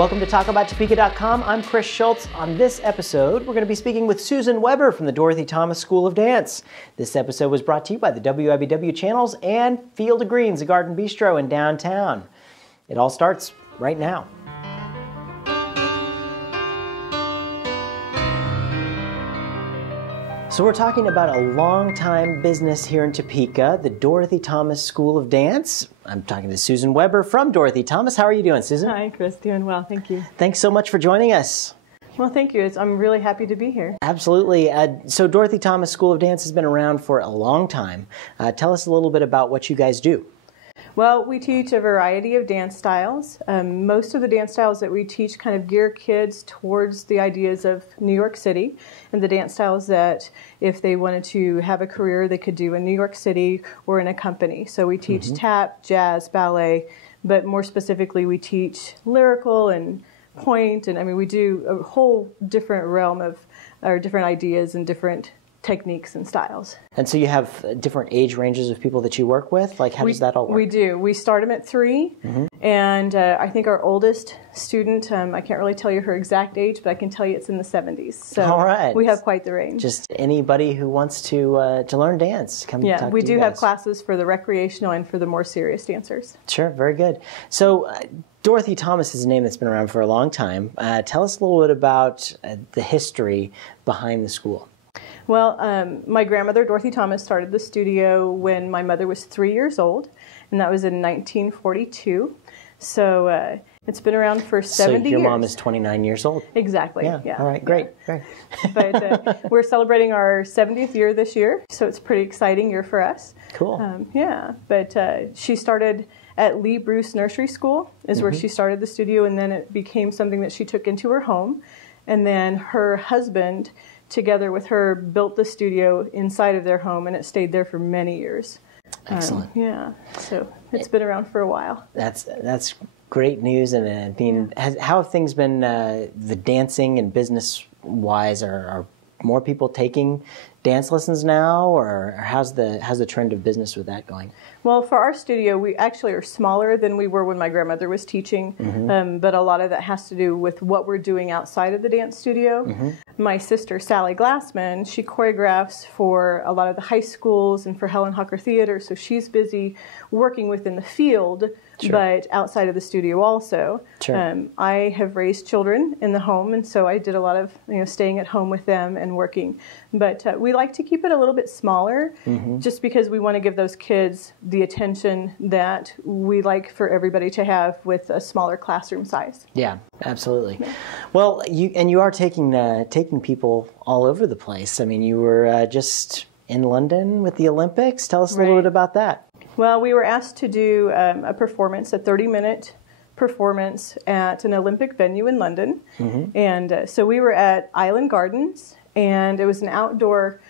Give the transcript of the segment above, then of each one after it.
Welcome to TalkAboutTopeka.com. I'm Chris Schultz. On this episode, we're going to be speaking with Susan Weber from the Dorothy Thomas School of Dance. This episode was brought to you by the WIBW channels and Field of Greens, a garden bistro in downtown. It all starts right now. So we're talking about a long-time business here in Topeka, the Dorothy Thomas School of Dance. I'm talking to Susan Weber from Dorothy Thomas. How are you doing, Susan? Hi, Chris. Doing well. Thank you. Thanks so much for joining us. Well, thank you. I'm really happy to be here. Absolutely. So Dorothy Thomas School of Dance has been around for a long time. Tell us a little bit about what you guys do. Well, we teach a variety of dance styles. Most of the dance styles that we teach kind of gear kids towards the ideas of New York City and the dance styles that if they wanted to have a career, they could do in New York City or in a company. So we teach tap, jazz, ballet, but more specifically we teach lyrical and point, and I mean we do a whole different realm of or different ideas and different techniques and styles. And so you have different age ranges of people that you work with? Like how does that all work? We do. We start them at 3, and I think our oldest student, I can't really tell you her exact age, but I can tell you it's in the 70s. So all right. We have quite the range. Just anybody who wants to learn dance, come talk to you guys. Yeah, we do have classes for the recreational and for the more serious dancers. Sure, very good. So Dorothy Thomas is a name that's been around for a long time. Tell us a little bit about the history behind the school. Well, my grandmother, Dorothy Thomas, started the studio when my mother was 3 years old, and that was in 1942. So it's been around for 70 years. So your mom is 29 years old? Exactly, yeah. All right, great. Yeah. Great. But we're celebrating our 70th year this year, so it's a pretty exciting year for us. Cool. Yeah, but she started at Lee Bruce Nursery School is where she started the studio, and then it became something that she took into her home. And then her husband, together with her, built the studio inside of their home, and it stayed there for many years. Excellent. Yeah, so it's been around for a while. That's great news. And I mean, how have things been, the dancing and business-wise? Are more people taking dance lessons now, or how's the trend of business with that going? Well, for our studio, we actually are smaller than we were when my grandmother was teaching, but a lot of that has to do with what we're doing outside of the dance studio. My sister, Sally Glassman, she choreographs for a lot of the high schools and for Helen Hucker Theater, so she's busy working within the field, but outside of the studio also. I have raised children in the home, and so I did a lot of staying at home with them and working. But we like to keep it a little bit smaller, just because we want to give those kids the attention that we like for everybody to have with a smaller classroom size. Yeah, absolutely. Yeah. Well, you are taking people all over the place. I mean, you were just in London with the Olympics. Tell us a little bit about that. Well, we were asked to do a performance, a 30-minute performance at an Olympic venue in London. And so we were at Island Gardens, and it was an outdoor,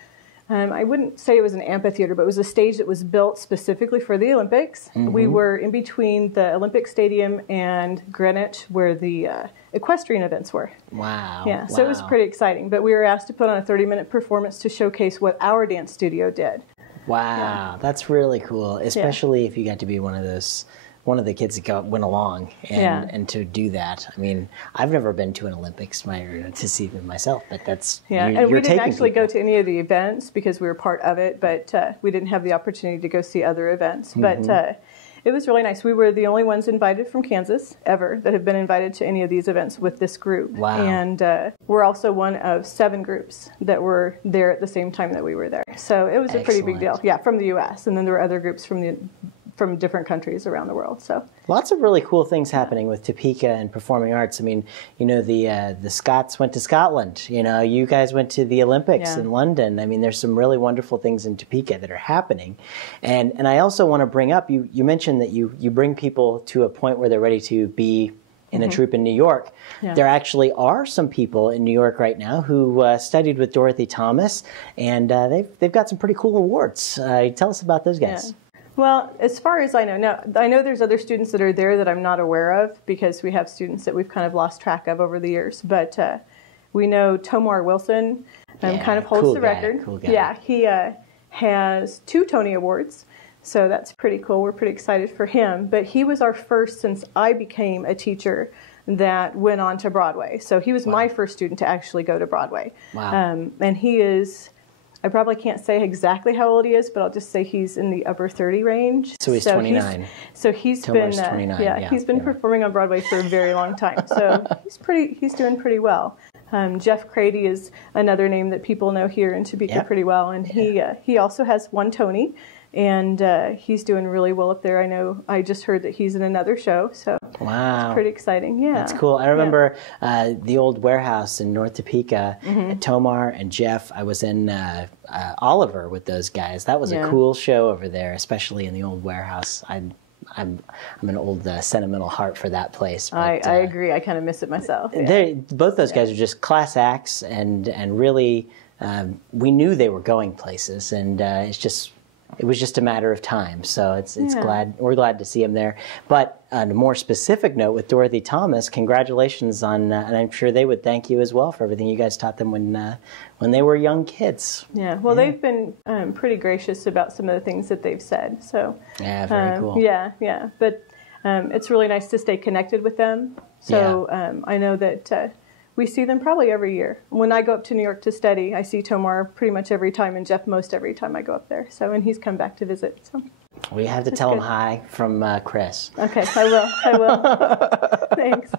I wouldn't say it was an amphitheater, but it was a stage that was built specifically for the Olympics. We were in between the Olympic Stadium and Greenwich, where the equestrian events were. Wow. Yeah, so it was pretty exciting. But we were asked to put on a 30-minute performance to showcase what our dance studio did. Wow, that's really cool, especially if you got to be one of the kids that went along and to do that. I mean, I've never been to an Olympics to see them myself, but that's and we didn't actually go to any of the events because we were part of it, but we didn't have the opportunity to go see other events. But it was really nice. We were the only ones invited from Kansas ever that have been invited to any of these events with this group. Wow. And we're also one of 7 groups that were there at the same time that we were there. So it was a pretty big deal. Yeah, from the U.S. And then there were other groups from different countries around the world. So lots of really cool things happening with Topeka and performing arts. I mean, the Scots went to Scotland. You guys went to the Olympics in London. I mean, there's some really wonderful things in Topeka that are happening. And I also want to bring up, you mentioned that you bring people to a point where they're ready to be in a troupe in New York. There actually are some people in New York right now who studied with Dorothy Thomas, and they've got some pretty cool awards. Tell us about those guys. Well, as far as I know, I know there's other students that are there that I'm not aware of because we have students that we've kind of lost track of over the years. But we know Tomar Wilson kind of holds the record. Cool guy. Yeah, he has 2 Tony Awards. So that's pretty cool. We're pretty excited for him. But he was our first, since I became a teacher, that went on to Broadway. So he was my first student to actually go to Broadway. Wow. And he is, I probably can't say exactly how old he is, but I'll just say he's in the upper 30 range. So he's 29. He's Tomar's been 29, he's been performing on Broadway for a very long time. So he's doing pretty well. Jeff Crady is another name that people know here in Topeka pretty well, and he also has one Tony, and he's doing really well up there. I know I just heard that he's in another show, so it's pretty exciting. Yeah, that's cool. I remember the old warehouse in North Topeka. Tomar and Jeff. I was in Oliver with those guys. That was a cool show over there, especially in the old warehouse. I'm an old sentimental heart for that place. But, I agree. I kind of miss it myself. Both those guys are just class acts, and really we knew they were going places, and it was just a matter of time. So we're glad to see him there. But on a more specific note, with Dorothy Thomas, congratulations on, and I'm sure they would thank you as well for everything you guys taught them when they were young kids. Yeah, well, they've been pretty gracious about some of the things that they've said. So very cool. Yeah. But it's really nice to stay connected with them. So I know that we see them probably every year. When I go up to New York to study, I see Tomar pretty much every time, and Jeff most every time I go up there. So, and he's come back to visit. So we have to tell him hi from Chris. Okay, I will. Thanks.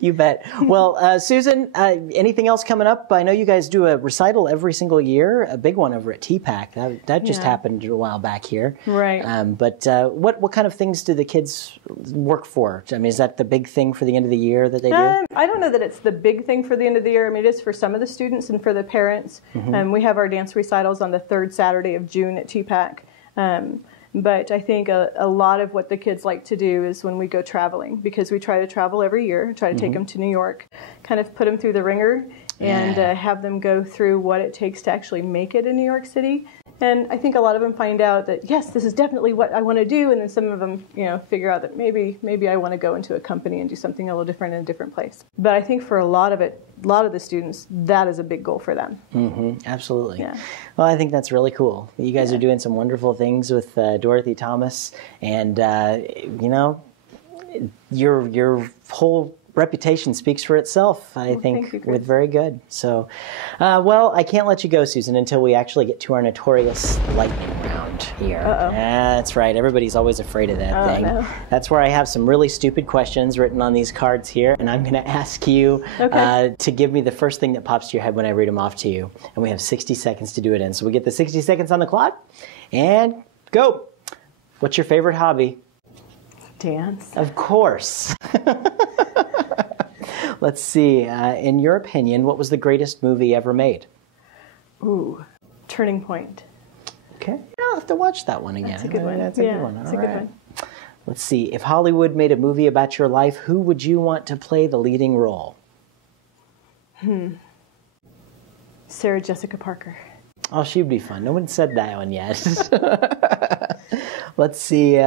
You bet. Well, Susan, anything else coming up? I know you guys do a recital every single year, a big one over at TPAC. That just happened a while back here. Right. But what kind of things do the kids work for? I mean, is that the big thing for the end of the year that they do? I don't know that it's the big thing for the end of the year. I mean, it is for some of the students and for the parents. We have our dance recitals on the third Saturday of June at TPAC. But I think a lot of what the kids like to do is when we go traveling, because we try to travel every year, try to take them to New York, kind of put them through the ringer, and have them go through what it takes to actually make it in New York City. And I think a lot of them find out that, yes, this is definitely what I want to do, and then some of them, figure out that maybe I want to go into a company and do something a little different in a different place. But I think for a lot of the students, that is a big goal for them. Absolutely. Yeah. Well, I think that's really cool. You guys are doing some wonderful things with Dorothy Thomas, and your whole reputation speaks for itself. I think with very good. So, well, I can't let you go, Susan, until we actually get to our notorious lightning round here. That's right. Everybody's always afraid of that thing. No. That's where I have some really stupid questions written on these cards here, and I'm going to ask you to give me the first thing that pops to your head when I read them off to you. And we have 60 seconds to do it in. So we get the 60 seconds on the clock, and go. What's your favorite hobby? Dance. Of course. Let's see. In your opinion, what was the greatest movie ever made? Ooh, Turning Point. Okay. I'll have to watch that one again. That's a good one. That's a good one. That's a good one. Let's see. If Hollywood made a movie about your life, who would you want to play the leading role? Sarah Jessica Parker. Oh, she'd be fun. No one said that one yet. Let's see.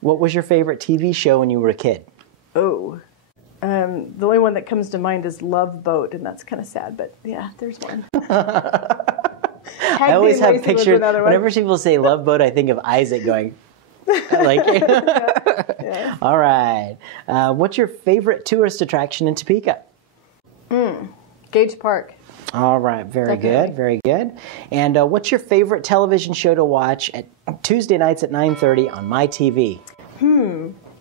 What was your favorite TV show when you were a kid? The only one that comes to mind is Love Boat, and that's kind of sad, but yeah, there's one. I always have pictures, whenever people say Love Boat, I think of Isaac going, like, Yeah. All right. What's your favorite tourist attraction in Topeka? Gage Park. All right, very good, very good. And what's your favorite television show to watch at Tuesday nights at 9:30 on MyTV?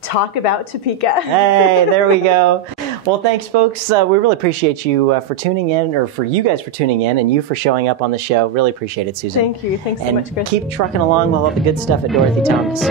Talk About Topeka. Hey, there we go. Well, thanks, folks. We really appreciate you for tuning in, or for you guys for tuning in, and you for showing up on the show. Really appreciate it, Susan. Thank you. Thanks so much, Chris. Keep trucking along with all the good stuff at Dorothy Thomas.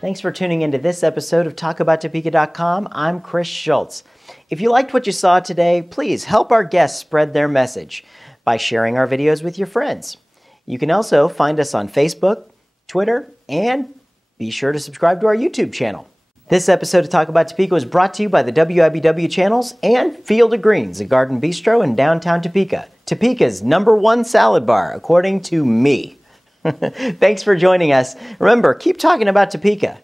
Thanks for tuning into this episode of TalkAboutTopeka.com. I'm Chris Schultz. If you liked what you saw today, please help our guests spread their message by sharing our videos with your friends. You can also find us on Facebook, Twitter, and be sure to subscribe to our YouTube channel. This episode of Talk About Topeka was brought to you by the WIBW channels and Field of Greens, a garden bistro in downtown Topeka. Topeka's #1 salad bar, according to me. Thanks for joining us. Remember, keep talking about Topeka.